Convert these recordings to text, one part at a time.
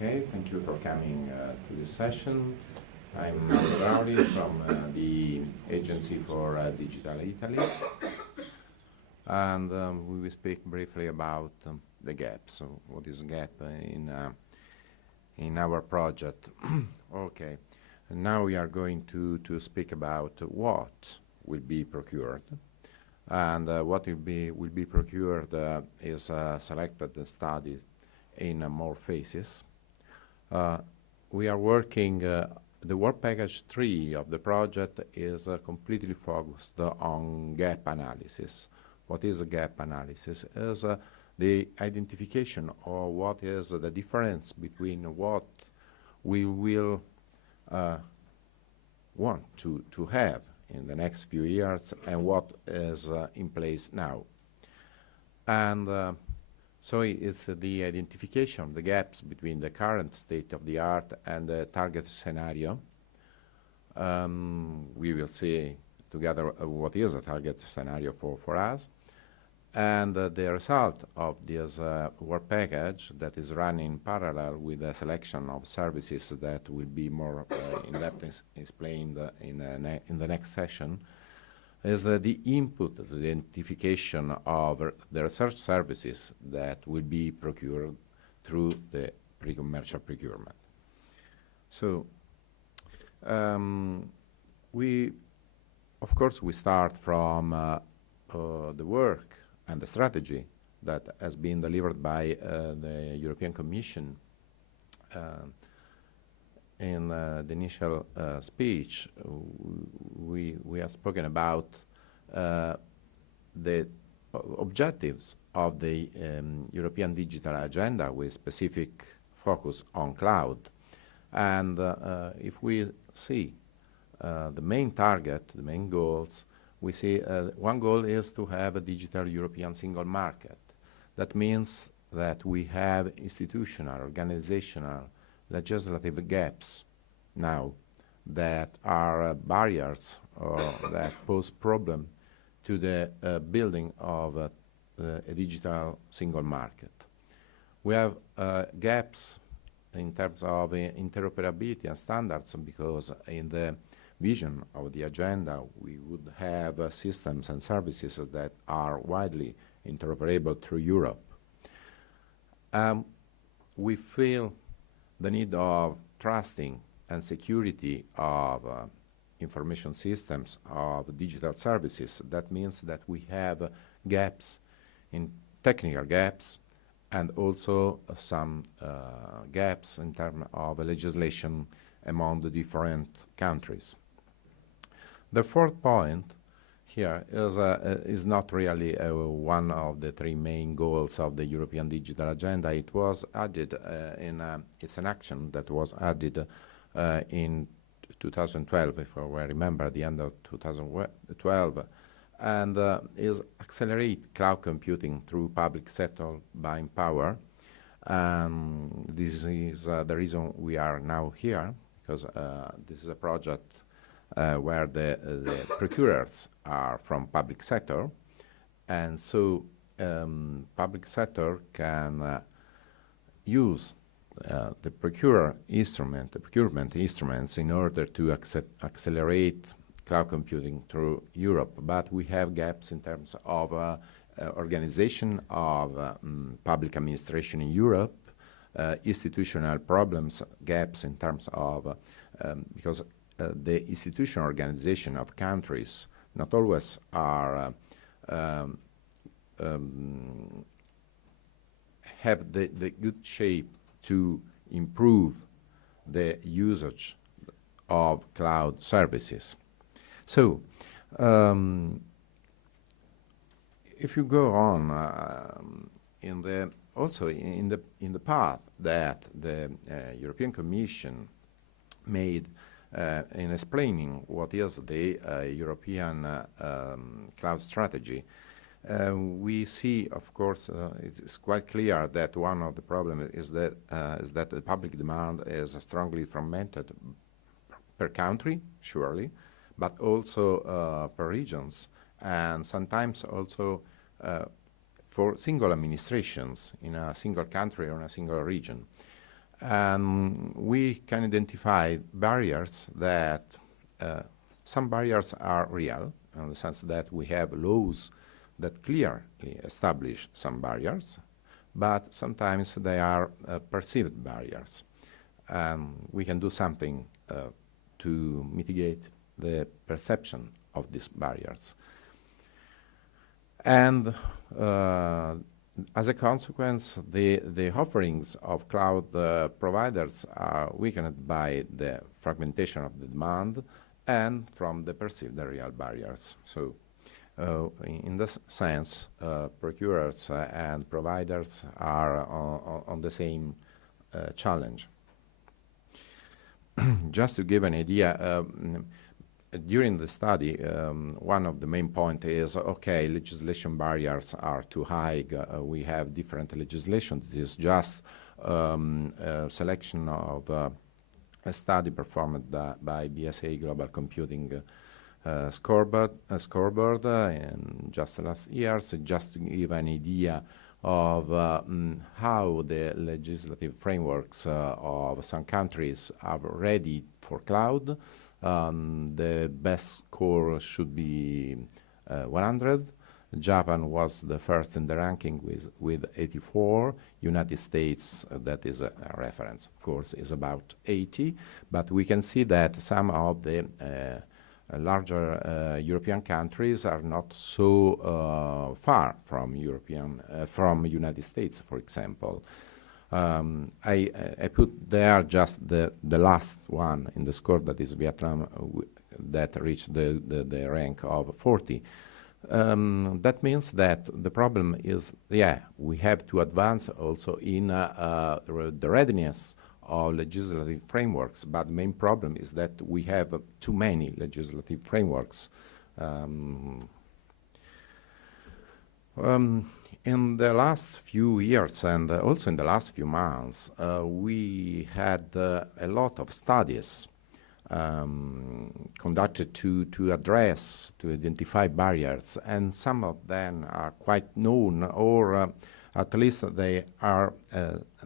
Okay, thank you for coming to this session. I'm Mauro DRAOLI from the Agency for Digital Italy, and we will speak briefly about the gap. So, what is a gap in our project? Okay, and now we are going to speak about what will be procured, and what will be procured is selected study in more phases. We are working, the work package 3 of the project is completely focused on gap analysis. What is a gap analysis? Is the identification of what is the difference between what we will want to have in the next few years and what is in place now. And so it's the identification of the gaps between the current state of the art and the target scenario. We will see together what is a target scenario for us. And the result of this work package that is running in parallel with the selection of services that will be more in depth explained in the next session is the input, the identification of the research services that will be procured through the pre-commercial procurement. So, of course, we start from the work and the strategy that has been delivered by the European Commission in the initial speech. We have spoken about the objectives of the European Digital Agenda with specific focus on cloud. And if we see the main target, the main goals, we see one goal is to have a digital European single market. That means that we have institutional, organizational, legislative gaps now that are barriers or that pose problem to the building of a digital single market. We have gaps in terms of interoperability and standards because in the vision of the agenda we would have systems and services that are widely interoperable through Europe. We feel the need of trusting and security of information systems, of digital services. That means that we have gaps, in technical gaps, and also some gaps in terms of legislation among the different countries. The fourth point here is not really one of the three main goals of the European Digital Agenda. It was added it's an action that was added in 2012, if I remember, at the end of 2012, and is accelerate cloud computing through public sector buying power. This is the reason we are now here, because this is a project where the procurers are from public sector, and so public sector can use the procurement instruments in order to accelerate cloud computing through Europe. But we have gaps in terms of organization of public administration in Europe, institutional problems, gaps in terms of because the institutional organization of countries not always are have the good shape to improve the usage of cloud services. So, if you go on in the path that the European Commission made in explaining what is the European cloud strategy, we see, of course, it's quite clear that one of the problems is that the public demand is strongly fragmented per country, surely, but also per regions, and sometimes also for single administrations in a single country or in a single region. And we can identify barriers that some barriers are real, in the sense that we have laws that clearly establish some barriers, but sometimes they are perceived barriers. We can do something to mitigate the perception of these barriers. And as a consequence, the offerings of cloud providers are weakened by the fragmentation of the demand and from the perceived real barriers. So in this sense, procurers and providers are on the same challenge. Just to give an idea, during the study, one of the main points is, okay, legislation barriers are too high. We have different legislation. It is just a selection of a study performed by BSA Global Computing scoreboard in just the last years, just to give an idea of how the legislative frameworks of some countries are ready for cloud. The best score should be 100. Japan was the first in the ranking with 84. United States, that is a reference, of course, is about 80. But we can see that some of the larger European countries are not so far from United States, for example. I put there just the last one in the score, that is Vietnam, that reached the rank of 40. That means that the problem is, we have to advance also in the readiness of legislative frameworks, but the main problem is that we have too many legislative frameworks. In the last few years and also in the last few months, we had a lot of studies conducted to address, to identify barriers, and some of them are quite known, or at least they are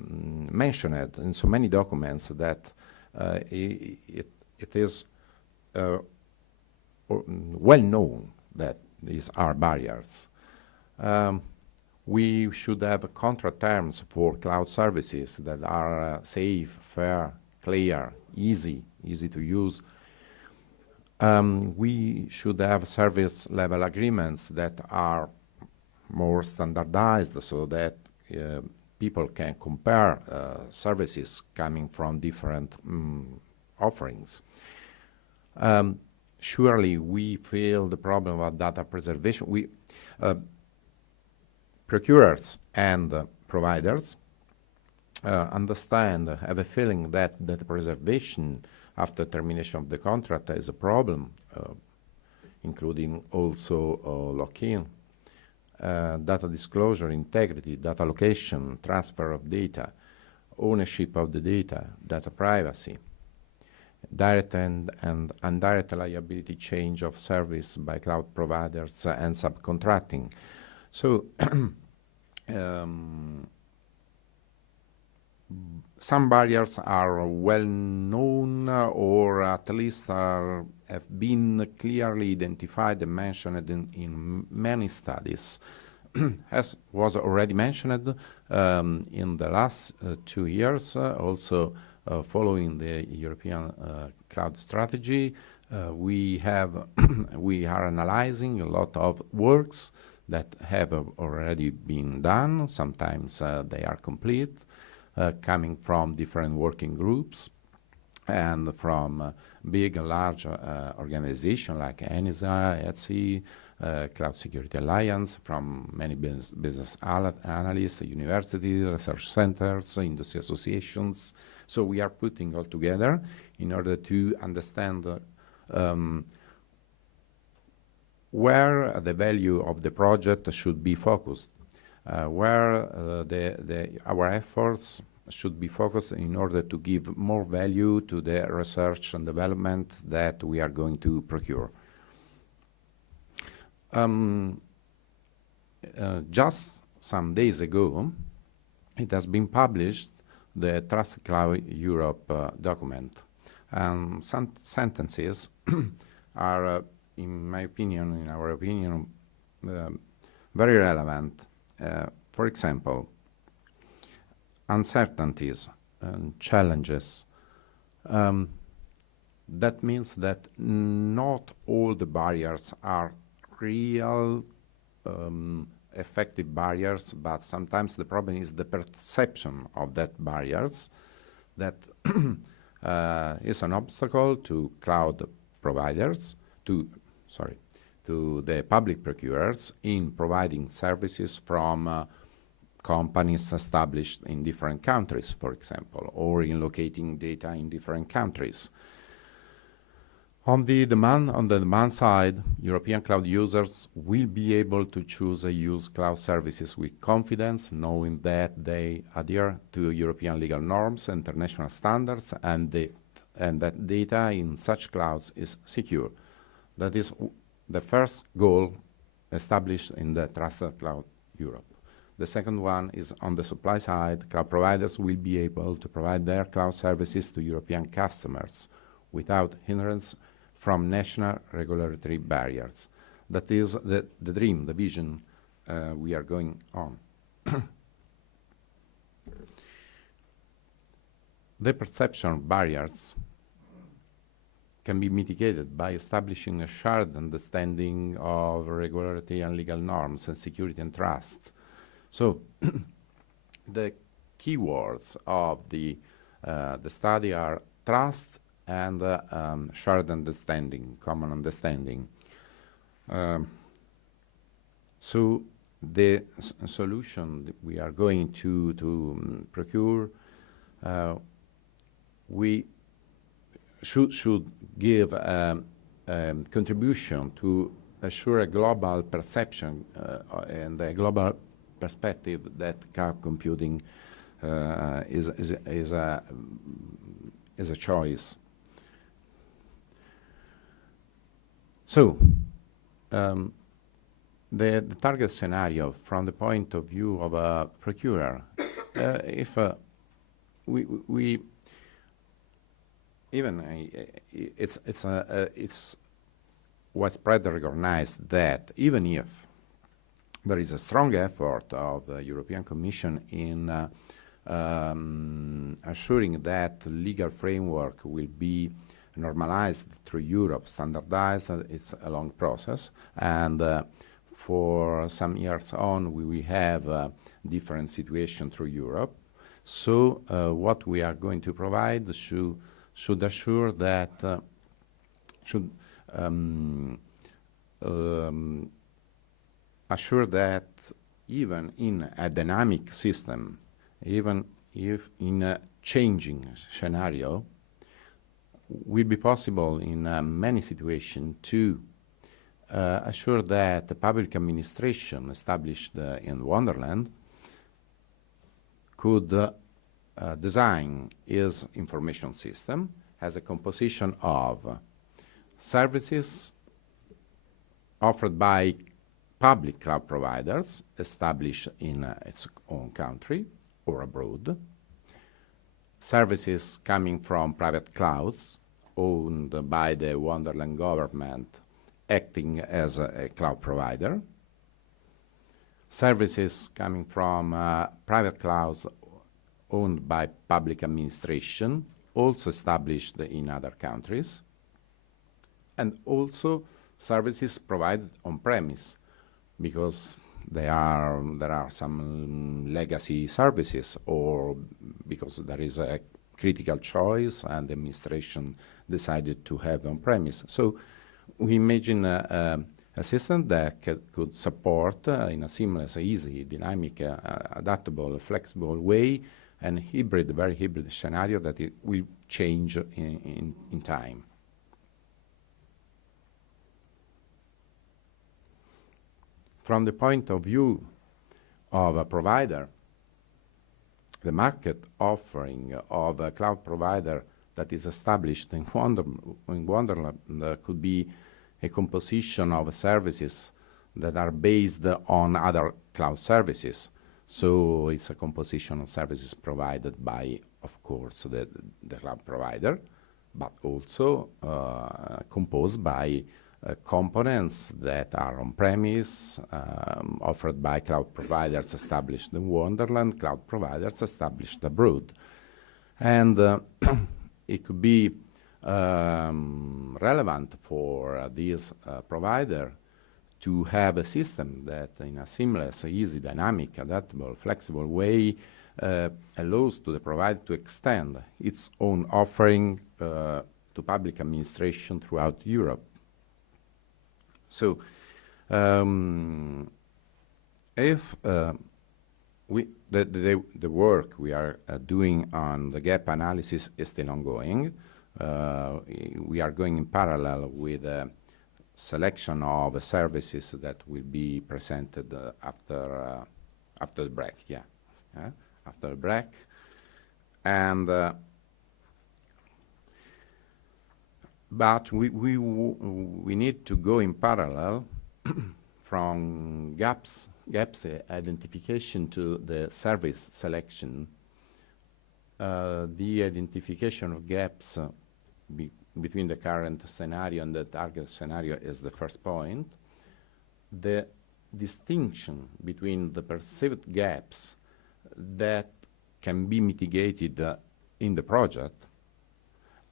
mentioned in so many documents that it is well known that these are barriers. We should have contract terms for cloud services that are safe, fair, clear, easy to use. We should have service level agreements that are more standardized, so that people can compare services coming from different offerings. Surely we feel the problem of data preservation. Procurers and providers understand, have a feeling that data preservation after termination of the contract is a problem, including also lock-in, data disclosure, integrity, data location, transfer of data, ownership of the data, data privacy, direct and indirect liability change of service by cloud providers and subcontracting. So some barriers are well known, or at least have been clearly identified and mentioned in many studies. As was already mentioned in the last 2 years, also following the European cloud strategy, we are analyzing a lot of works that have already been done. Sometimes they are complete, coming from different working groups and from big and large organizations like ENISA, ETSI, Cloud Security Alliance, from many business analysts, universities, research centers, industry associations. So we are putting all together in order to understand where the value of the project should be focused, where our efforts should be focused in order to give more value to the research and development that we are going to procure. Just some days ago, it has been published the Trusted Cloud Europe document. Some sentences are, in my opinion, in our opinion, very relevant. For example, uncertainties and challenges. That means that not all the barriers are real effective barriers, but sometimes the problem is the perception of that barriers that is an obstacle to cloud providers, to the public procurers in providing services from companies established in different countries, for example, or in locating data in different countries. On the demand side, European cloud users will be able to choose and use cloud services with confidence, knowing that they adhere to European legal norms, international standards, and that data in such clouds is secure. That is the first goal established in the Trusted Cloud Europe. The second one is on the supply side. Cloud providers will be able to provide their cloud services to European customers without hindrance from national regulatory barriers. That is the dream, the vision we are going on. The perception barriers can be mitigated by establishing a shared understanding of regulatory and legal norms and security and trust. So the keywords of the study are trust and shared understanding, common understanding. So the solution that we are going to procure, we should give a contribution to assure a global perception and a global perspective that cloud computing is a choice. So the target scenario from the point of view of a procurer, if we even it's widespread recognized that even if there is a strong effort of the European Commission in assuring that legal framework will be normalized through Europe, standardized, it's a long process, and for some years on we will have a different situation through Europe. So what we are going to provide should assure that assure that even in a dynamic system, even if in a changing scenario, will be possible in many situations to assure that the public administration established in Wonderland could design its information system as a composition of services offered by public cloud providers established in its own country or abroad, services coming from private clouds owned by the Wonderland government acting as a cloud provider, services coming from private clouds owned by public administration, also established in other countries, and also services provided on-premise, because there are some legacy services, or because there is a critical choice and the administration decided to have on-premise. So we imagine a system that could support in a seamless, easy, dynamic, adaptable, flexible way, and very hybrid scenario that it will change in time. From the point of view of a provider, the market offering of a cloud provider that is established in Wonderland could be a composition of services that are based on other cloud services. So it's a composition of services provided by, of course, the cloud provider, but also composed by components that are on-premise, offered by cloud providers established in Wonderland, cloud providers established abroad. And it could be relevant for this provider to have a system that in a seamless, easy, dynamic, adaptable, flexible way allows to the provider to extend its own offering to public administration throughout Europe. So if the work we are doing on the gap analysis is still ongoing, we are going in parallel with a selection of services that will be presented after the break. After the break, and but we need to go in parallel from gaps identification to the service selection. The identification of gaps between the current scenario and the target scenario is the first point. The distinction between the perceived gaps that can be mitigated in the project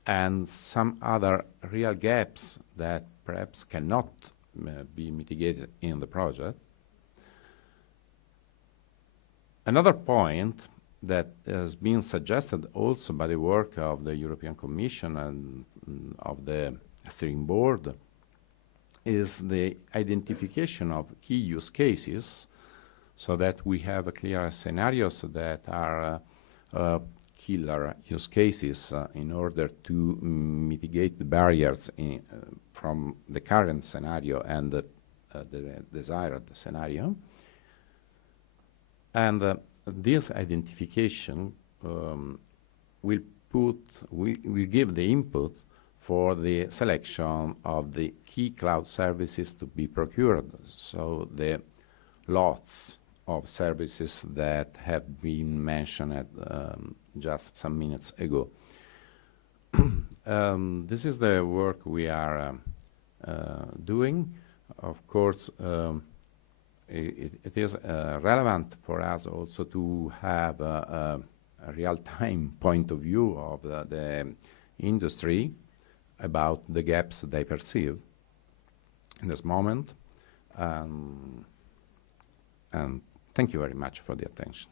and some other real gaps that perhaps cannot be mitigated in the project. Another point that has been suggested also by the work of the European Commission and of the steering board is the identification of key use cases so that we have clear scenarios that are killer use cases in order to mitigate the barriers from the current scenario and the desired scenario. And this identification will give the input for the selection of the key cloud services to be procured. So the lots of services that have been mentioned just some minutes ago. This is the work we are doing. Of course, it is relevant for us also to have a real-time point of view of the industry about the gaps they perceive in this moment. And thank you very much for the attention.